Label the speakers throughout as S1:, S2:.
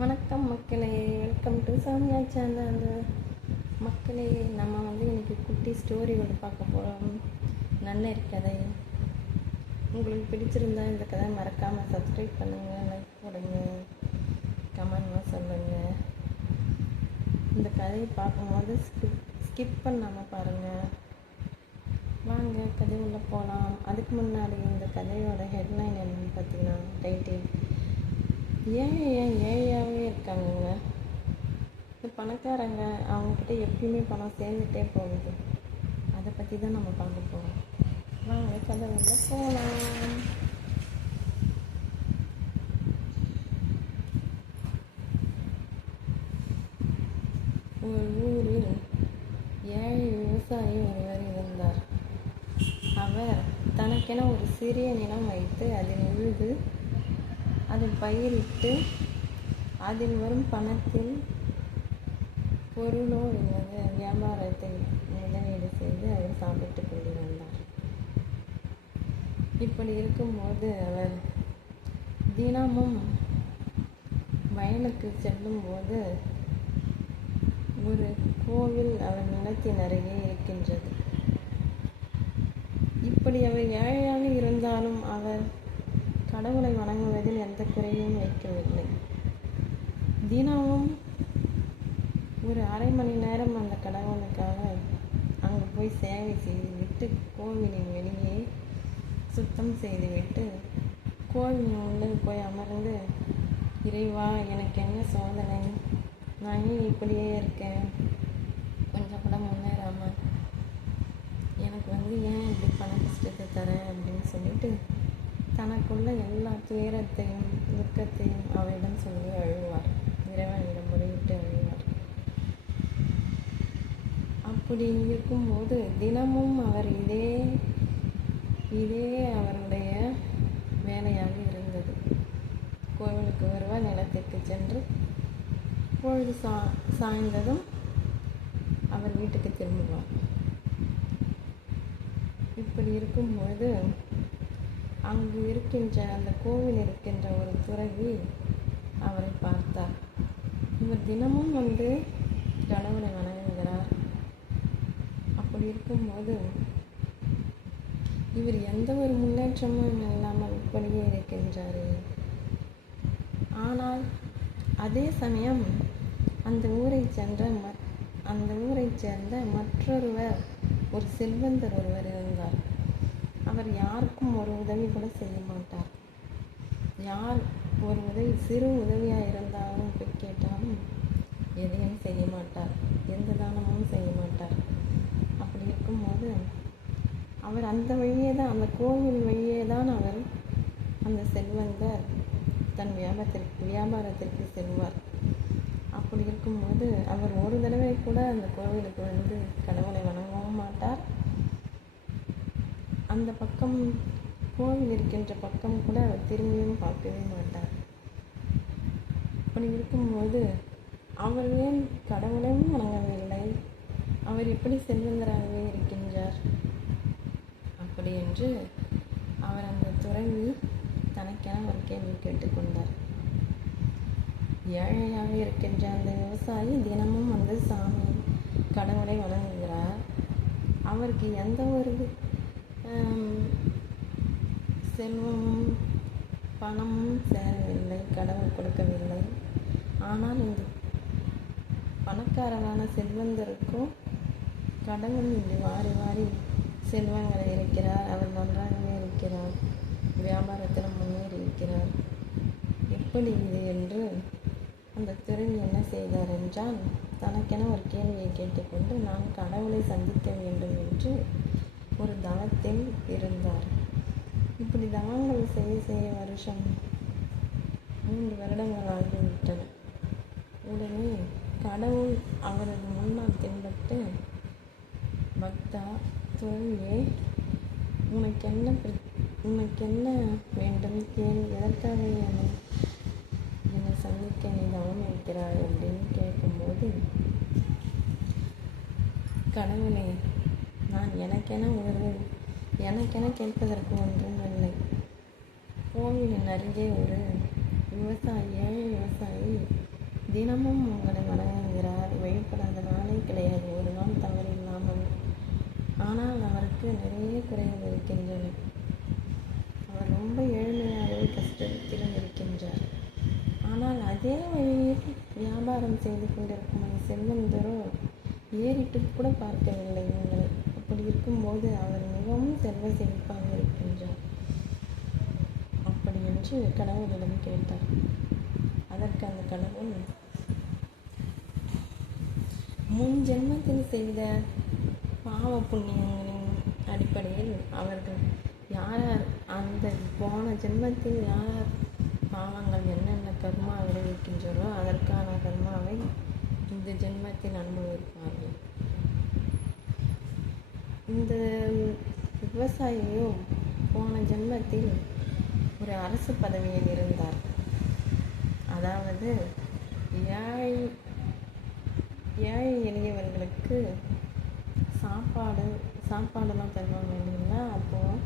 S1: வணக்கம் மக்களே. Welcome to Samiya channel மக்களே நம்ம வந்து இன்னைக்கு குட்டி ஸ்டோரி ஒன்று பார்க்க போகிறோம் நன்னறி கதை. உங்களுக்கு பிடிச்சிருந்தா இந்த கதை மறக்காமல் சப்ஸ்கிரைப் பண்ணுங்கள் லைக் போடுங்க கமெண்ட்லாம் சொல்லுங்கள் இந்த கதையை பார்க்கும்போது ஸ்கிப் ஸ்கிப் பண்ணாமல் பாருங்கள் வாங்க கதை உள்ளே போகலாம் அதுக்கு முன்னாடி இந்த கதையோட ஹெட்லைன் என்னன்னு பார்த்தீங்கன்னா டைட்டில் ஏன் ஏன் ஏழையாகவே இருக்காங்கங்க? இந்த பணக்காரங்க அவங்கக்கிட்ட எப்பயுமே பணம் சேர்ந்துட்டே போகுது. அதை பற்றி தான் நம்ம பார்க்க போகிறோம் வாங்க கதை போகலாம் ஒரு ஊரில் ஏழை விவசாயி ஒருவர் இருந்தார். அவர் தனக்கென ஒரு சிறிய நிலம் வைத்து அதில் உழுது அதில் பயிரிட்டு அதில் வரும் பணத்தில் பொருளோ அல்லது வியாபாரத்தை முதலீடு செய்து அவர் சாப்பிட்டு கொண்டிருந்தார் இப்படி இருக்கும்போது அவர் தினமும் வயலுக்கு செல்லும்போது ஒரு கோவில் அவர் நிலத்தின் அருகே இருக்கின்றது. இப்படி அவர் ஏழையாக இருந்தாலும் அவர் கடவுளை வணங்குவதில் எந்த குறையும் வைக்கவில்லை. தினமும் ஒரு அரை மணி நேரம் அந்த கடவுளுக்காக அங்கே போய் சேவை செய்துவிட்டு கோவிலின் வெளியே சுத்தம் செய்துவிட்டு கோவிலின் உள்ளே போய் அமர்ந்து இறைவா எனக்கு என்ன சோதனை? நான் ஏன் இப்படியே இருக்கேன்? கொஞ்சம் கூட முன்னேறாமல் எனக்கு வந்து ஏன் இப்படி பண கஷ்டத்தை தரேன்? அப்படின்னு சொல்லிட்டு தனக்குள்ள எல்லா துயரத்தையும் துக்கத்தையும் அவரிடம் சொல்லி அழுவார். இறைவனிடம் முறையிட்டு அழுவார். அப்படி இருக்கும்போது தினமும் அவர் இதே இதே அவருடைய வேலையாக இருந்தது. கோவிலுக்கு வருவார் நிலத்திற்கு சென்று பொழுது சா சாய்ந்ததும் அவர் வீட்டுக்கு திரும்புவார். இப்படி இருக்கும்போது அங்கு இருக்கின்ற அந்த கோவில் இருக்கின்ற ஒரு துறவி அவரை பார்த்தார். இவர் தினமும் வந்து கடவுளை வணங்குகிறார். அப்படி இருக்கும்போது இவர் எந்த ஒரு முன்னேற்றமும் இல்லாமல் இப்படியே இருக்கின்றாரே. ஆனால் அதே சமயம் அந்த ஊரை சென்ற மத் அந்த ஊரைச் சேர்ந்த மற்றொருவர் ஒரு செல்வந்தர் ஒருவர் இருந்தார். அவர் யாருக்கும் ஒரு உதவி கூட செய்ய மாட்டார். யார் ஒரு உதவி சிறு உதவியாக இருந்தாலும் போய் கேட்டாலும் எதையும் செய்ய மாட்டார். எந்த தானமும் செய்ய மாட்டார். அப்படி இருக்கும்போது அவர் அந்த வழியே தான் அந்த கோவில் வழியே தான் அவர் அந்த செல்வந்தர் தன் வியாபாரத்திற்கு வியாபாரத்திற்கு செல்வார். அப்படி இருக்கும்போது அவர் ஒரு தடவை கூட அந்த கோவிலுக்கு வந்து கடவுளை வணங்கவும் மாட்டார். அந்த பக்கம் கோவில் இருக்கின்ற பக்கம் கூட அவர் திரும்பியும் பார்க்கவே மாட்டார். அப்படி இருக்கும்போது அவர் ஏன் கடவுளையும் வணங்கவில்லை? அவர் எப்படி செல்வந்தராகவே இருக்கின்றார்? அப்படி என்று அவர் அந்த துறவி தனக்கென ஒரு கேள்வி கேட்டுக்கொண்டார் ஏழையாக இருக்கின்ற அந்த விவசாயி தினமும் வந்து சாமி கடவுளை வணங்குகிறார். அவருக்கு எந்த ஒரு செல்வமும் பணமும் சேரவில்லை கடவுள் கொடுக்கவில்லை. ஆனால் இந்த பணக்காரரான செல்வந்தருக்கும் கடவுள் இங்கு வாரி வாரி செல்வங்களை இருக்கிறார். அவர் நன்றாகவே இருக்கிறார். வியாபாரத்தில் முன்னேறி இருக்கிறார். எப்படி இது என்று அந்த துறவி என்ன செய்தார் என்றால் தனக்கென ஒரு கேள்வியை கேட்டுக்கொண்டு நான் கடவுளை சந்திக்க வேண்டும் என்று ஒரு தவத்தில் இருந்தார். இப்படி தவங்கள் செய்ய செய்ய வருஷம் மூன்று வருடங்கள் ஆகிவிட்டன. உடனே கடவுள் அவரது முன்னால் தென்பட்டு பக்தா துறவியே உனக்கு என்ன உனக்கு என்ன வேண்டும்? கேள் எதற்காக என்னை என்னை சந்திக்க நீ தவம் இருக்கிறாய் அப்படின்னு கேட்கும்போது கடவுளே நான் எனக்கென உணர்வும் எனக்கென கேட்பதற்கு ஒன்றும் இல்லை. கோவிலின் அருகே ஒரு விவசாயி ஏழை விவசாயி. தினமும் உங்களை வணங்குகிறார். வழிபடாத நாளே கிடையாது. ஒரு நாள் தவறு இல்லாமல். ஆனால் அவருக்கு நிறைய குறைகள் இருக்கின்றன. அவர் ரொம்ப ஏழ்மையாகவே கஷ்டத்திலும் இருக்கின்றார் ஆனால் அதே வழியில் வியாபாரம் செய்து கொண்டிருக்கும் அந்த செல்வந்தரோ ஏறிட்டு கூட பார்க்கவில்லை. வந்து அவர் மிகவும் செல்வ செழிப்பாக இருக்கின்றார். அப்படி என்று கடவுளிடம் கேட்டார். அதற்கு அந்த கடவுள் முன் ஜென்மத்தில் செய்த பாவ புண்ணியங்களின் அடிப்படையில் அவர்கள் யார் அந்த போன ஜென்மத்தில் யார் யார் பாவங்கள் என்னென்ன கர்மா விளைவிக்கின்றனோ அதற்கான கர்மாவை இந்த ஜென்மத்தில் அனுபவிப்பார்கள். இந்த விவசாயியும் போன ஜென்மத்தில் ஒரு அரசு பதவியில் இருந்தார். அதாவது ஏழை ஏழை எளியவர்களுக்கு சாப்பாடு சாப்பாடெல்லாம் தருவாங்க இல்லைங்களா? அப்போது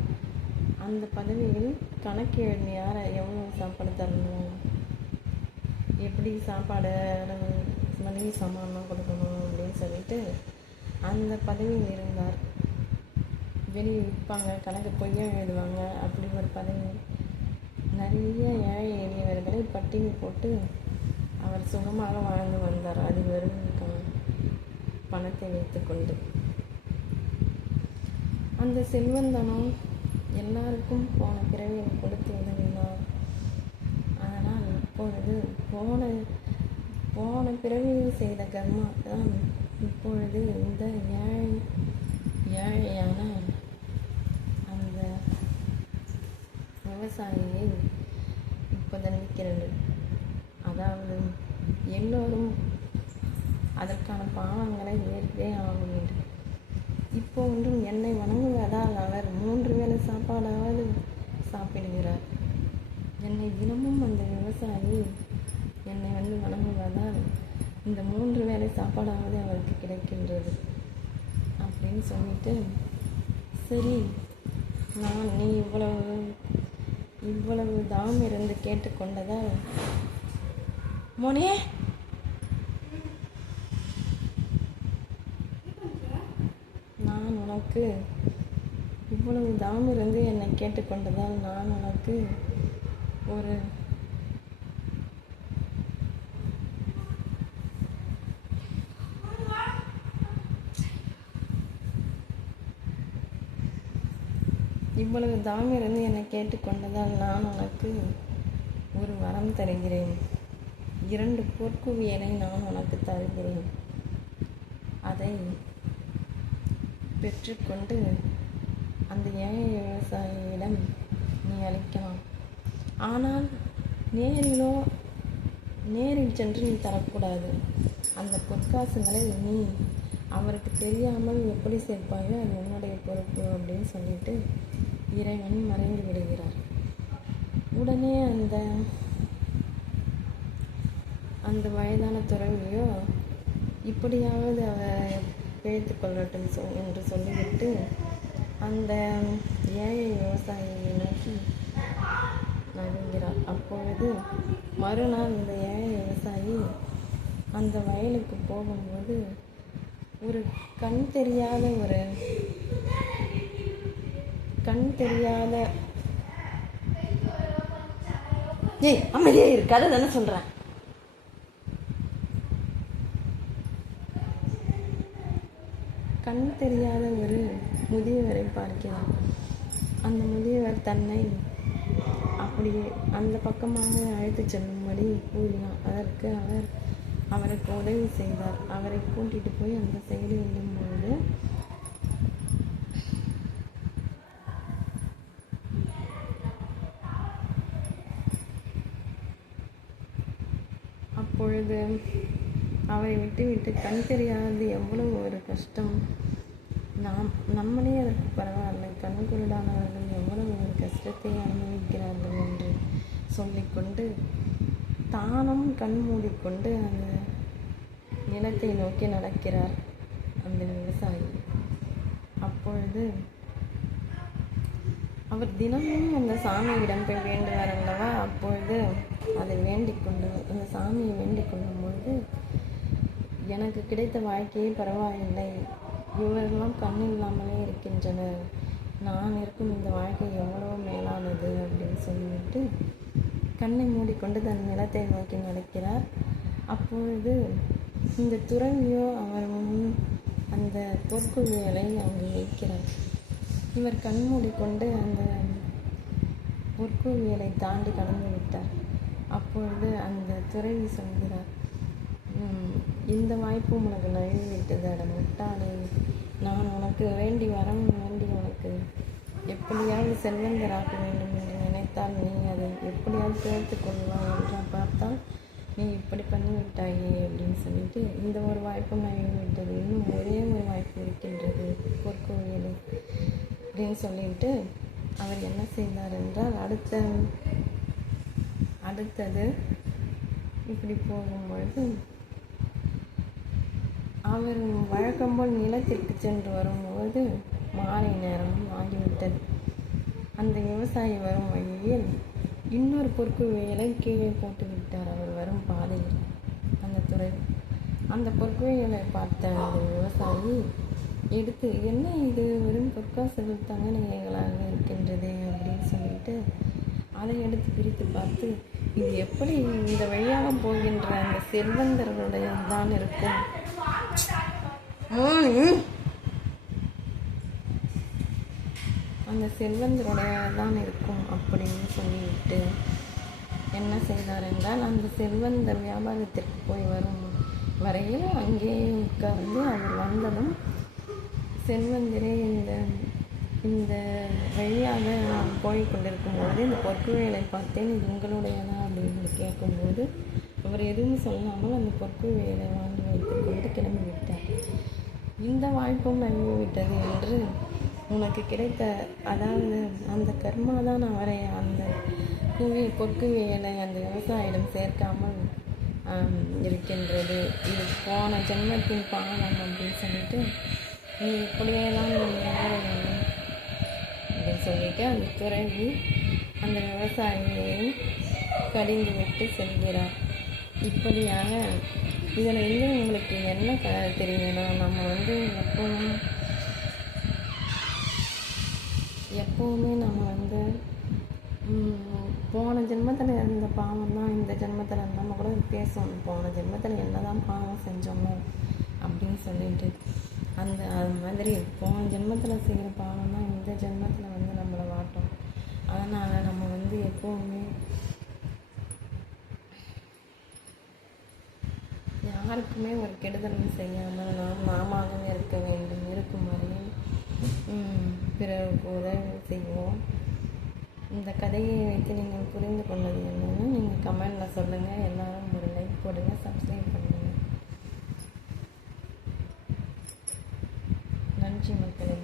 S1: அந்த பதவியில் கணக்கு எழுதி யாரை எவ்வளோ சாப்பாடு தரணும்? எப்படி சாப்பாடு மனைவி சாமான்லாம் கொடுக்கணும் அப்படின்னு சொல்லிட்டு அந்த பதவியில் இருந்தார். வெளியே விற்பாங்க கணக்கு பொய்யா எழுதுவாங்க அப்படி ஒரு பதவி. நிறைய ஏழை எளியவர்களை பட்டினி போட்டு அவர் சுகமாக வாழ்ந்து வந்தார். அது வெறும் பணத்தை வைத்துக்கொண்டு அந்த செல்வந்தனம் எல்லாருக்கும் போன பிறவியில் கொடுத்து உதவினார். அதனால் இப்பொழுது போன போன பிறவியில் செய்த கர்மா தான் இப்பொழுது இந்த ஏழை ஏழையான அந்த விவசாயியை இப்போ நிற்கிறது அதாவது எல்லோரும் அதற்கான பாவங்களை ஏற்றே ஆகும் என்று இப்போ ஒன்றும் என்னை வணங்குவதால் அவர் மூன்று வேளை சாப்பாடாவது சாப்பிடுகிறார். என்னை தினமும் அந்த விவசாயி என்னை வந்து வணங்குவதால் இந்த மூன்று வேளை சாப்பாடாவது அவருக்கு கிடைக்கின்றது. அப்படின்னு சொல்லிட்டு சரி நான் நீ இவ்வளவு இவ்வளவு தாம் இருந்து கேட்டுக்கொண்டதால் மோனே நான் உனக்கு இவ்வளவு தாம் இருந்து என்னை கேட்டுக்கொண்டதால் நான் உனக்கு ஒரு இவ்வளவு தாம் இருந்து என்னை கேட்டுக்கொண்டதால் நான் உனக்கு ஒரு வரம் தருகிறேன். இரண்டு பொற்குவியலை நான் உனக்கு தருகிறேன். அதை பெற்றுக்கொண்டு அந்த ஏழை விவசாயியிடம் நீ அளிக்கலாம். ஆனால் நேரிலோ நேரில் சென்று நீ தரக்கூடாது. அந்த பொற்காசுகளை நீ அவருக்கு தெரியாமல் எப்படி சேர்ப்பாயோ அது உன்னுடைய பொறுப்பு அப்படின்னு சொல்லிட்டு இறைவன் மறைந்து விடுகிறார் உடனே அந்த அந்த வயதான துறவியோ இப்படியாவது அவ பிழைத்து கொள்ளட்டும் சொ என்று சொல்லிவிட்டு அந்த ஏழை விவசாயியை நோக்கி நகர்கிறார். அப்பொழுது மறுநாள் இந்த ஏழை விவசாயி அந்த வயலுக்கு போகும்போது ஒரு கண் தெரியாத ஒரு கண் தெரியாத. ஏய் அமைதியே இருக்காது தானே சொல்கிறேன் கண் தெரியாத ஒரு முதியவரை பார்க்கிறார் அந்த முதியவர் தன்னை அப்படியே அந்த பக்கமாக அழைத்துச் செல்லும்படி கூறினார் அதற்கு அவர் அவருக்கு உதவி செய்தார். அவரை கூட்டிட்டு போய் அந்த சைடு விடும்பொழுது சொல்கிறது அவரை விட்டுவிட்டு கண் தெரியாதது எவ்வளவு ஒரு கஷ்டம். நாம் நம்மளே அதற்கு பரவாயில்லை. கண் குருடானவர்கள் எவ்வளவு ஒரு கஷ்டத்தை அனுபவிக்கிறார்கள் என்று சொல்லிக்கொண்டு தானும் கண் மூடிக்கொண்டு அந்த நிலத்தை நோக்கி நடக்கிறார் அந்த விவசாயி. அப்பொழுது அவர் தினமும் அந்த சாமியிடம் போய் வேண்டுவார் அல்லவா? அப்பொழுது அதை வேண்டிக் கொண்டு அந்த சாமியை வேண்டிக் கொள்ளும் பொழுது எனக்கு கிடைத்த வாழ்க்கையே பரவாயில்லை. இவரெல்லாம் கண் இல்லாமலே இருக்கின்றனர். நான் இருக்கும் இந்த வாழ்க்கை எவ்வளோ மேலானது அப்படின்னு சொல்லிவிட்டு கண்ணை மூடிக்கொண்டு தன் நிலத்தை நோக்கி நடக்கிறார். அப்பொழுது இந்த துறவியோ அவர் முன் அந்த பொற்குவியலை அங்கு வைக்கிறார் இவர் கண் மூடிக்கொண்டு அந்த பொற்குவியலை தாண்டி கடந்து விட்டார். அப்பொழுது அந்த துறவி சொல்கிறார். இந்த வாய்ப்பு உனக்கு நழுவி விட்டது அட முட்டாளே நான் உனக்கு வேண்டி வரம் வேண்டி உனக்கு எப்படியாவது செல்வந்தராக்க வேண்டும் என்று நினைத்தால் நீ அதை எப்படியாவது சேர்த்து கொள்ளலாம் என்று பார்த்தால் நீ இப்படி பண்ணிவிட்டாயே அப்படின்னு சொல்லிட்டு இந்த ஒரு வாய்ப்பு நழுவி விட்டது இன்னும் ஒரே ஒரு வாய்ப்பு இருக்கின்றது பொற்கோவியலை அப்படின்னு சொல்லிட்டு அவர் என்ன செய்தார் என்றால் அடுத்த அடுத்தது இப்படி போகும்பொழுது அவர் வழக்கம் போல் நிலத்திற்கு சென்று வரும்போது மாலை நேரம் ஆகிவிட்டது. அந்த விவசாயி வரும் வழியில் இன்னொரு பொறுப்பு வேலை கீழே போட்டு விட்டார். அவர் வரும் பாதையில் அந்த துறை அந்த பொற்குவியலை பார்த்த அந்த விவசாயி எடுத்து என்ன இது? வெறும் பொற்காசுகள் தங்க நிலைகளாக இருக்கின்றது? அப்படின்னு சொல்லிட்டு அதை எடுத்து பிரித்து பார்த்து இது எப்படி இந்த வழியாக போகின்ற அந்த செல்வந்தர்களுடைய தான் இருக்கும்? அந்த செல்வந்தருடைய தான் இருக்கும் அப்படின்னு சொல்லிவிட்டு என்ன செய்தார் என்றால் அந்த செல்வந்தர் வியாபாரத்திற்கு போய் வரும் வரையில் அங்கேயே உட்கார்ந்து அவர் வந்ததும் செல்வந்தரே இந்த இந்த வழியாக நான் போய் கொண்டிருக்கும் பொழுது இந்த பொற்குவேலை பார்த்தேன். இது உங்களுடையதா அப்படின்னு கேட்கும்போது அவர் எதுவும் சொல்லாமல் அந்த பொற்குவேலை வாங்கி வைத்துக்கொண்டு கிளம்பி விட்டார் இந்த வாய்ப்பும் நம்பிவிட்டது விட்டது என்று உனக்கு கிடைத்த அதாவது அந்த கர்மா தான் அவரை அந்த குவி பொற்குவியலை அந்த விவசாயிடம் சேர்க்காமல் இருக்கின்றது. இது போன ஜென்மத்தின் பாவம் அப்படின்னு சொல்லிட்டு நீ இப்படியெல்லாம் நீ வாழ வேண்டும் அப்படின்னு சொல்லிட்டு அந்த துறவி அந்த விவசாயியை கடிந்து விட்டு செல்கிறார். இப்படியாக இதில் இருந்து உங்களுக்கு என்ன க தெரியுதுன்னா நம்ம வந்து எப்பவும் எப்போவுமே நம்ம வந்து போன ஜென்மத்தில் இருந்த பாவம் தான் இந்த ஜென்மத்தில் நம்ம கூட பேசணும் போன ஜென்மத்தில் என்ன தான் பாவம் செஞ்சோமோ அப்படின்னு சொல்லிட்டு. அந்த அது மாதிரி போன ஜென்மத்தில் செய்கிற பாவம் தான் இந்த ஜென்மத்தில் அதனால் நம்ம வந்து எப்போவுமே யாருக்குமே ஒரு கெடுதலும் செய்யாமல் நாம் நாமாகவே இருக்க வேண்டும். இருக்கும் வரையில் பிறருக்கு உதவி செய்வோம். இந்த கதையை வைத்து நீங்கள் புரிந்து கொண்டது என்னன்னு நீங்கள் கமெண்டில் சொல்லுங்கள் எல்லாரும் ஒரு லைக் போடுங்க சப்ஸ்கிரைப் பண்ணுங்கள் நன்றி மக்களே.